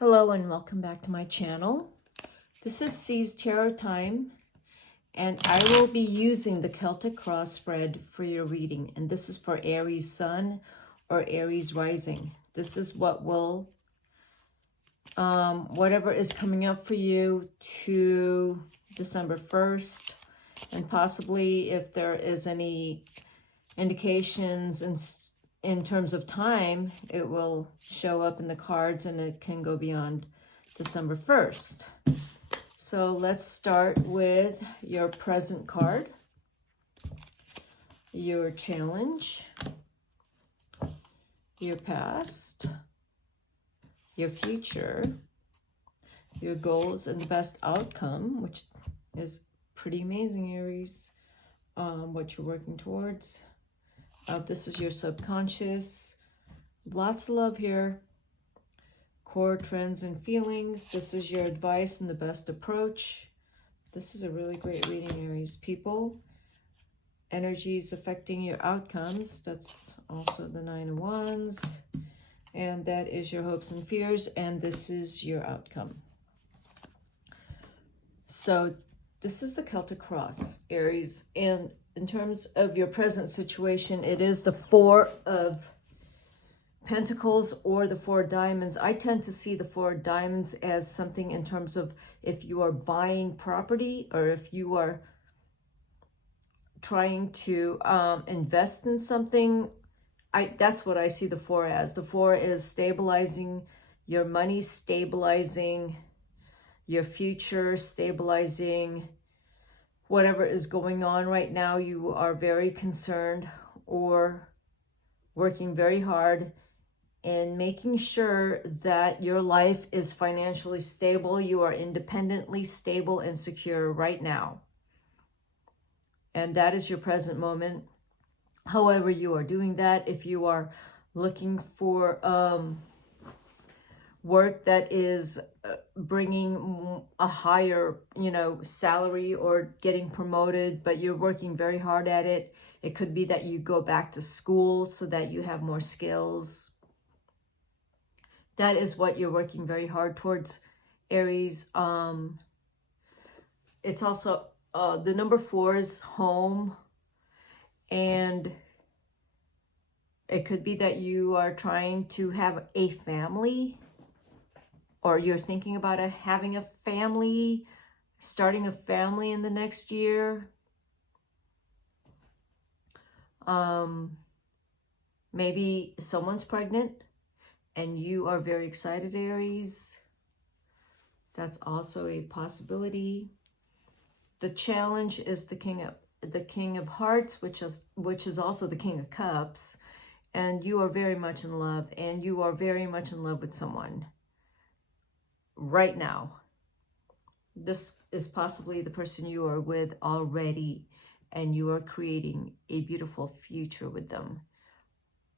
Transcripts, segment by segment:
Hello and welcome back to my channel. This is C's Tarot Time, and I will be using the Celtic Cross spread for your reading. And this is for Aries Sun or Aries Rising. This is what will, whatever is coming up for you to December 1st. And possibly if there is any indications in terms of time, it will show up in the cards and it can go beyond December 1st. So let's start with your present card, your challenge, your past, your future, your goals and the best outcome, which is pretty amazing, Aries, what you're working towards. This is your subconscious. Lots of love here. Core trends and feelings. This is your advice and the best approach. This is a really great reading, Aries. People, energies affecting your outcomes. That's also the Nine of Wands. And that is your hopes and fears. And this is your outcome. So this is the Celtic Cross, Aries. And in terms of your present situation, it is the Four of Pentacles or the Four of Diamonds. I tend to see the Four of Diamonds as something in terms of if you are buying property or if you are trying to invest in something. That's what I see the Four as. The Four is stabilizing your money, stabilizing your future, stabilizing whatever is going on right now. You are very concerned or working very hard in making sure that your life is financially stable. You are independently stable and secure right now. And that is your present moment. However you are doing that, if you are looking for work that is bringing a higher, salary or getting promoted, but you're working very hard at it. It could be that you go back to school so that you have more skills. That is what you're working very hard towards, Aries. It's also the number 4 is home, and it could be that you are trying to have a family, or you're thinking about having a family, starting a family in the next year. Maybe someone's pregnant and you are very excited, Aries. That's also a possibility. The challenge is the King of Hearts, which is also the King of Cups, and you are very much in love, and you are very much in love with someone right now. This is possibly the person you are with already, and you are creating a beautiful future with them.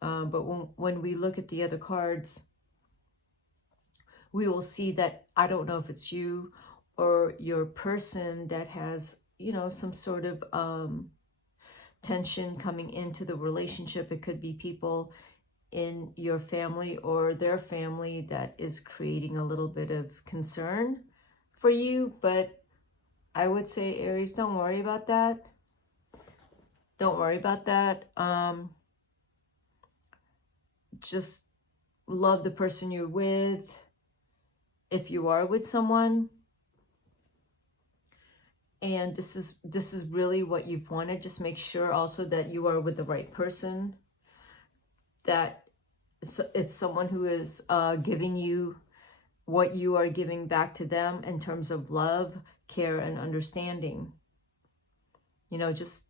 But when we look at the other cards, we will see that I don't know if it's you or your person that has, some sort of tension coming into the relationship. It could be people in your family or their family that is creating a little bit of concern for you. But I would say, Aries, don't worry about that. Don't worry about that. Just love the person you're with, if you are with someone. And this is really what you've wanted. Just make sure also that you are with the right person, that it's someone who is giving you what you are giving back to them in terms of love, care, and understanding.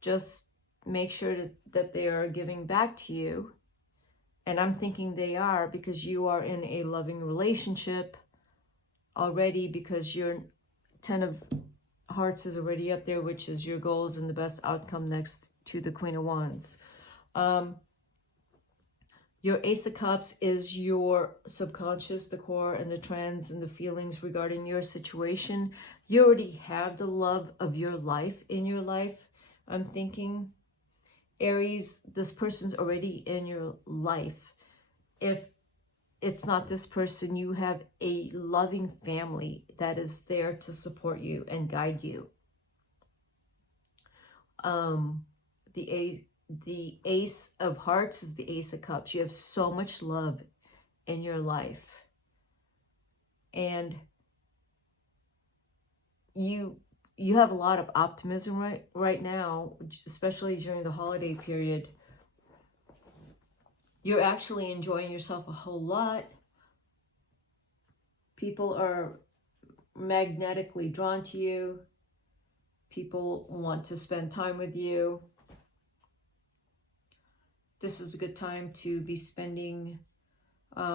Just make sure that they are giving back to you. And I'm thinking they are, because you are in a loving relationship already, because your 10 of Hearts is already up there, which is your goals and the best outcome, next to the Queen of Wands. Your Ace of Cups is your subconscious, the core, and the trends and the feelings regarding your situation. You already have the love of your life in your life. I'm thinking, Aries, this person's already in your life. If it's not this person. You have a loving family that is there to support you and guide you. The Ace of Hearts is the Ace of Cups. You have so much love in your life. And you have a lot of optimism right now, especially during the holiday period. You're actually enjoying yourself a whole lot. People are magnetically drawn to you. People want to spend time with you. This is a good time to be spending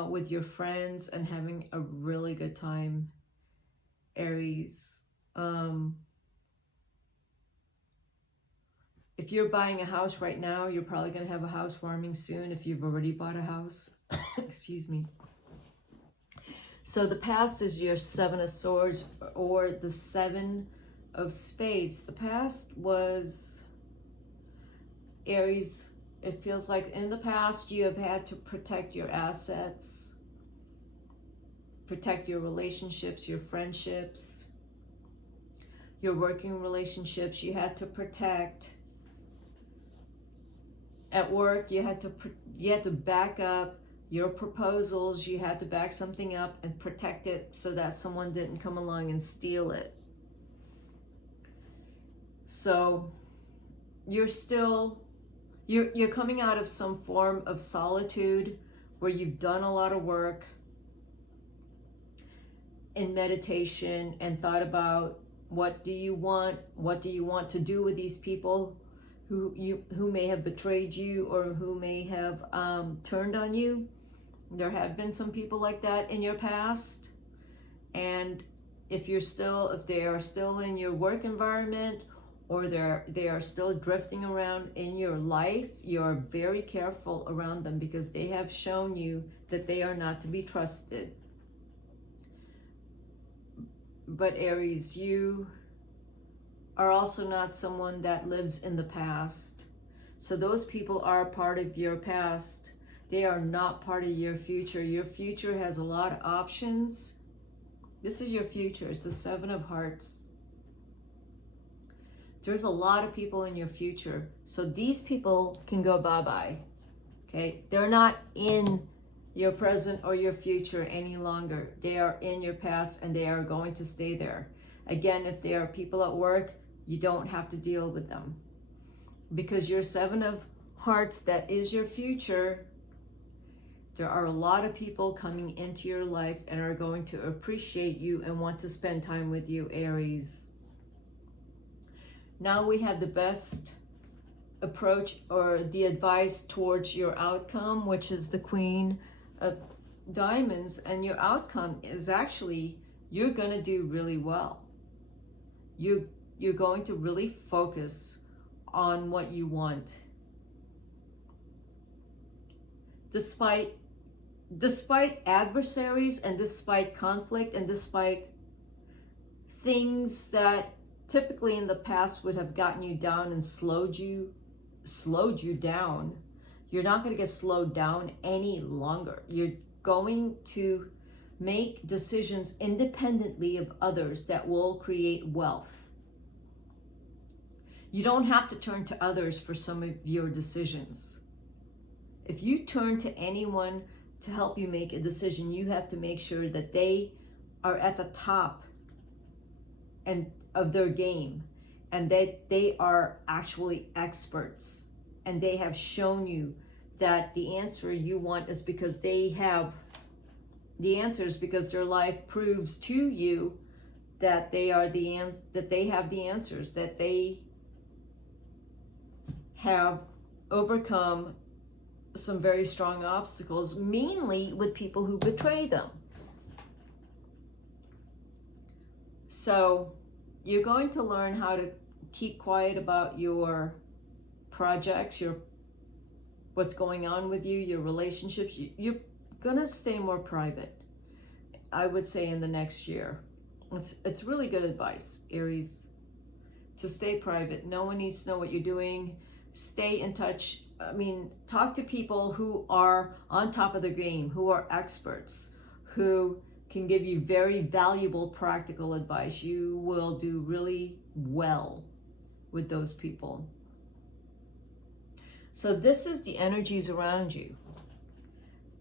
with your friends and having a really good time, Aries. If you're buying a house right now, you're probably going to have a housewarming soon if you've already bought a house. Excuse me. So the past is your Seven of Swords or the Seven of Spades. The past was, Aries, it feels like in the past you have had to protect your assets, protect your relationships, your friendships, your working relationships. You had to protect. At work, you had to back up your proposals. You had to back something up and protect it so that someone didn't come along and steal it. So you're coming out of some form of solitude where you've done a lot of work in meditation and thought about what do you want to do with these people who may have betrayed you or who may have turned on you. There have been some people like that in your past, and if they are still in your work environment or they are still drifting around in your life, you're very careful around them because they have shown you that they are not to be trusted. But Aries, you are also not someone that lives in the past. So those people are part of your past. They are not part of your future. Your future has a lot of options. This is your future. It's the Seven of Hearts. There's a lot of people in your future. So these people can go bye-bye. Okay? They're not in your present or your future any longer. They are in your past and they are going to stay there. Again, if there are people at work, you don't have to deal with them. Because your Seven of Hearts, that is your future, there are a lot of people coming into your life and are going to appreciate you and want to spend time with you, Aries. Now we have the best approach or the advice towards your outcome, which is the Queen of Diamonds. And your outcome is actually, you're going to do really well. You're going to really focus on what you want. Despite adversaries and despite conflict and despite things that typically in the past would have gotten you down and slowed you down, you're not going to get slowed down any longer. You're going to make decisions independently of others that will create wealth. You don't have to turn to others for some of your decisions. If you turn to anyone to help you make a decision, you have to make sure that they are at the top of their game and that they are actually experts and they have shown you that the answer you want is because they have the answers, because their life proves to you that they have the answers, that they have overcome some very strong obstacles, mainly with people who betray them. So you're going to learn how to keep quiet about your projects, what's going on with you, your relationships. You're gonna stay more private, I would say, in the next year. It's really good advice, Aries, to stay private. No one needs to know what you're doing. Stay in touch talk to people who are on top of their game, who are experts, who can give you very valuable practical advice. You will do really well with those people. So this is the energies around you.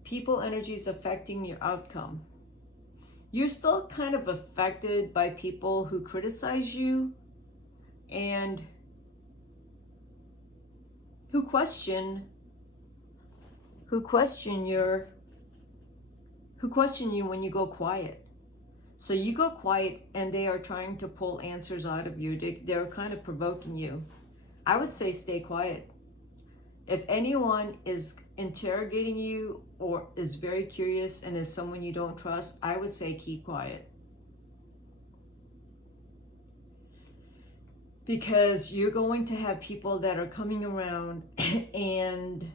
People energies affecting your outcome. You're still kind of affected by people who criticize you and who question you when you go quiet. So you go quiet and they are trying to pull answers out of you. They're kind of provoking you. I would say stay quiet. If anyone is interrogating you or is very curious and is someone you don't trust, I would say keep quiet. Because you're going to have people that are coming around and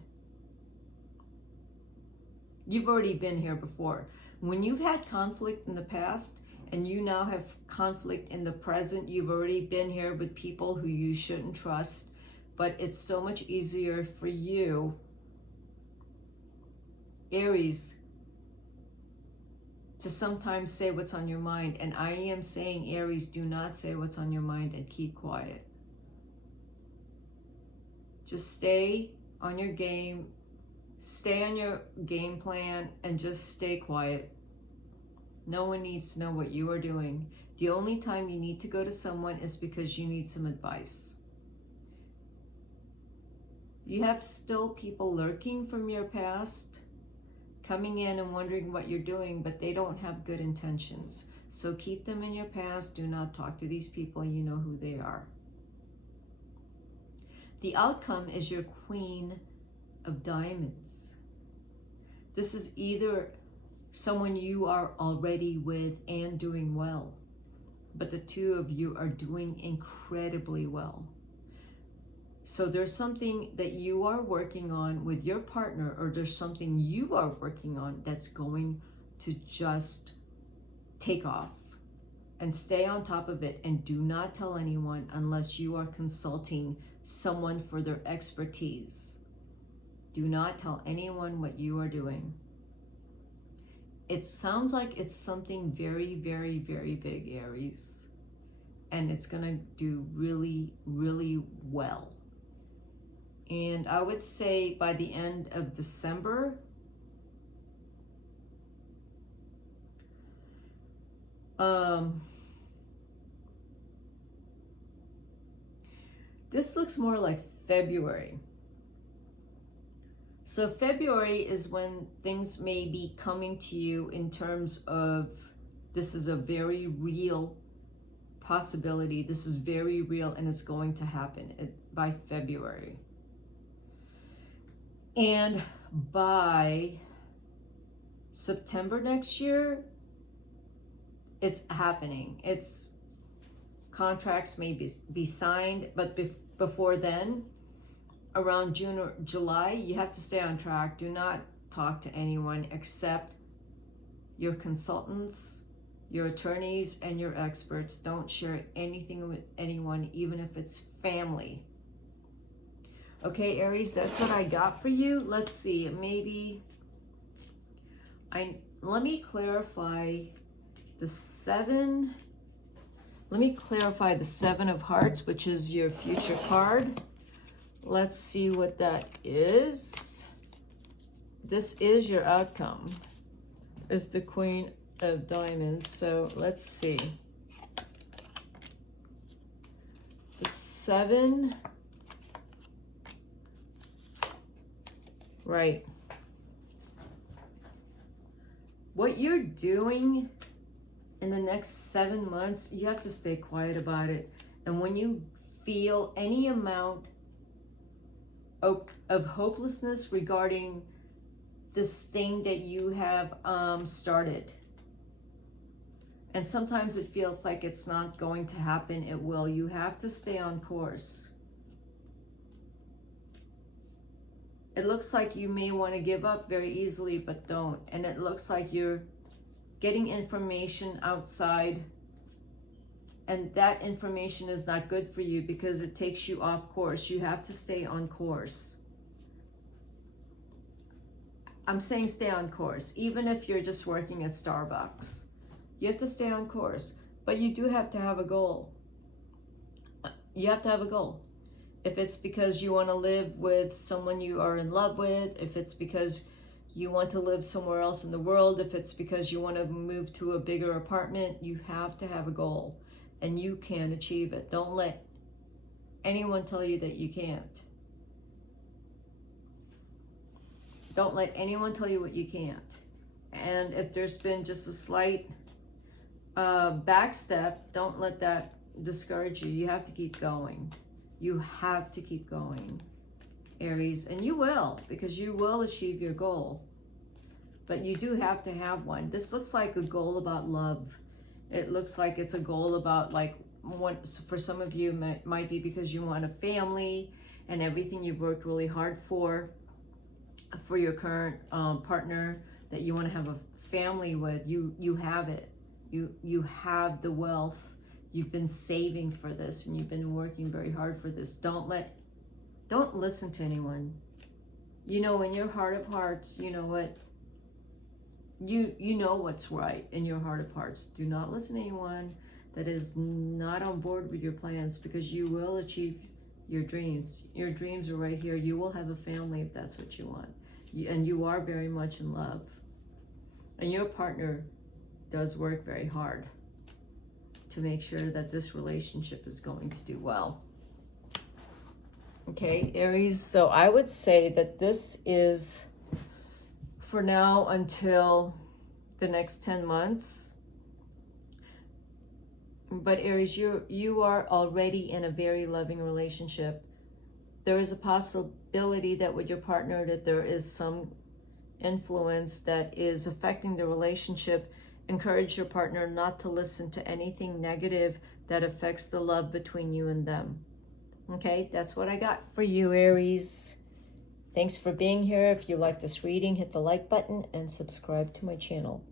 you've already been here before. When you've had conflict in the past and you now have conflict in the present, you've already been here with people who you shouldn't trust. But it's so much easier for you, Aries, to sometimes say what's on your mind. And I am saying, Aries, do not say what's on your mind and keep quiet. Just stay on your game, stay on your game plan, and just stay quiet. No one needs to know what you are doing. The only time you need to go to someone is because you need some advice. You have still people lurking from your past, coming in and wondering what you're doing, but they don't have good intentions. So keep them in your past. Do not talk to these people. You know who they are. The outcome is your Queen of Diamonds. This is either someone you are already with and doing well, but the two of you are doing incredibly well. So there's something that you are working on with your partner, or there's something you are working on that's going to just take off. And stay on top of it and do not tell anyone unless you are consulting someone for their expertise. Do not tell anyone what you are doing. It sounds like it's something very, very, very big, Aries. And it's going to do really, really well. And I would say by the end of December, this looks more like February. So February is when things may be coming to you in terms of, this is a very real possibility. This is very real and it's going to happen by February. And by September next year, it's happening. It's contracts may be signed, but before then, around June or July, you have to stay on track. Do not talk to anyone except your consultants, your attorneys, and your experts. Don't share anything with anyone, even if it's family. Okay, Aries, that's what I got for you. Let's see, maybe let me clarify the 7. Let me clarify the 7 of Hearts, which is your future card. Let's see what that is. This is your outcome. It's the Queen of Diamonds. So let's see. The 7. Right. What you're doing in the next 7 months, you have to stay quiet about it. And when you feel any amount of hopelessness regarding this thing that you have started, and sometimes it feels like it's not going to happen, it will. You have to stay on course. It looks like you may want to give up very easily, but don't. And it looks like you're getting information outside, and that information is not good for you because it takes you off course. You have to stay on course. I'm saying stay on course. Even if you're just working at Starbucks, you have to stay on course. But you do have to have a goal. You have to have a goal. If it's because you want to live with someone you are in love with, if it's because you want to live somewhere else in the world, if it's because you want to move to a bigger apartment, you have to have a goal and you can achieve it. Don't let anyone tell you that you can't. Don't let anyone tell you what you can't. And if there's been just a slight backstep, don't let that discourage you. You have to keep going. You have to keep going, Aries, and you will, because you will achieve your goal. But you do have to have one. This looks like a goal about love. It looks like it's a goal about, like, for some of you, might be because you want a family and everything you've worked really hard for your current partner, that you want to have a family with. You have it. You have the wealth. You've been saving for this and you've been working very hard for this. Don't listen to anyone. You know, in your heart of hearts, you know what? You know what's right in your heart of hearts. Do not listen to anyone that is not on board with your plans, because you will achieve your dreams. Your dreams are right here. You will have a family if that's what you want. And you are very much in love. And your partner does work very hard to make sure that this relationship is going to do well. Okay, Aries, so I would say that this is for now until the next 10 months. But Aries, you are already in a very loving relationship. There is a possibility that with your partner that there is some influence that is affecting the relationship. Encourage your partner not to listen to anything negative that affects the love between you and them. Okay, that's what I got for you, Aries. Thanks for being here. If you like this reading, hit the like button and subscribe to my channel.